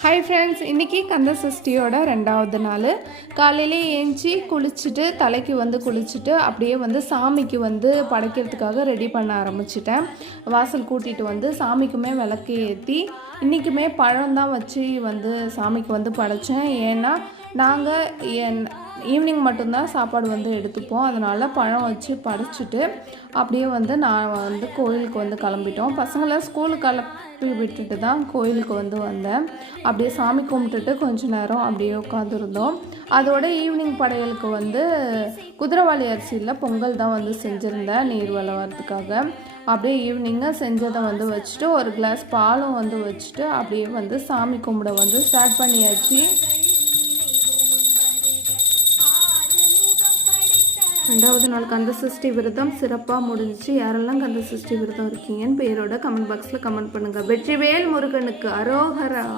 Hi friends இன்றைக்கி கந்த சஷ்டியோட ரெண்டாவது நாள். காலையிலே ஏஞ்சி குளிச்சுட்டு தலைக்கு வந்து குளிச்சுட்டு அப்படியே வந்து சாமிக்கு வந்து படைக்கிறதுக்காக ரெடி பண்ண ஆரம்பிச்சிட்டேன். வாசல் கூட்டிகிட்டு வந்து சாமிக்குமே விளக்கு ஏற்றி இன்றைக்குமே பழம் தான் வச்சு வந்து சாமிக்கு வந்து படைச்சேன். ஏன்னா நாங்கள் என் ஈவினிங் மட்டும்தான் சாப்பாடு வந்து எடுத்துப்போம். அதனால் பழம் வச்சு படைச்சிட்டு அப்படியே வந்து நான் வந்து கோயிலுக்கு வந்து கிளம்பிட்டோம். பசங்களை ஸ்கூலுக்கு கிளப்பி விட்டுட்டு தான் கோயிலுக்கு வந்து வந்தேன். அப்படியே சாமி கும்பிட்டுட்டு கொஞ்ச நேரம் அப்படியே உட்காந்துருந்தோம் அதோட ஈவினிங் படையலுக்கு வந்து குதிரைவாளி அரிசியில் பொங்கல் தான் வந்து செஞ்சுருந்தேன் நீர் வளர்கிறதுக்காக அப்படியே ஈவினிங்காக செஞ்சதை வந்து வச்சுட்டு ஒரு கிளாஸ் பாலும் வந்து வச்சுட்டு அப்படியே வந்து சாமி கும்பிட வந்து ஸ்டார்ட் பண்ணியாச்சு. ரெண்டாவது நாள் கந்த சஷ்டி விரதம் சிறப்பாக முடிஞ்சிச்சு. யாரெல்லாம் கந்த சஷ்டி விரதம் இருக்கீங்கன்னு பேரோட கமெண்ட் பாக்ஸில் கமெண்ட் பண்ணுங்கள் வெற்றிவேல் முருகனுக்கு அரோகரா.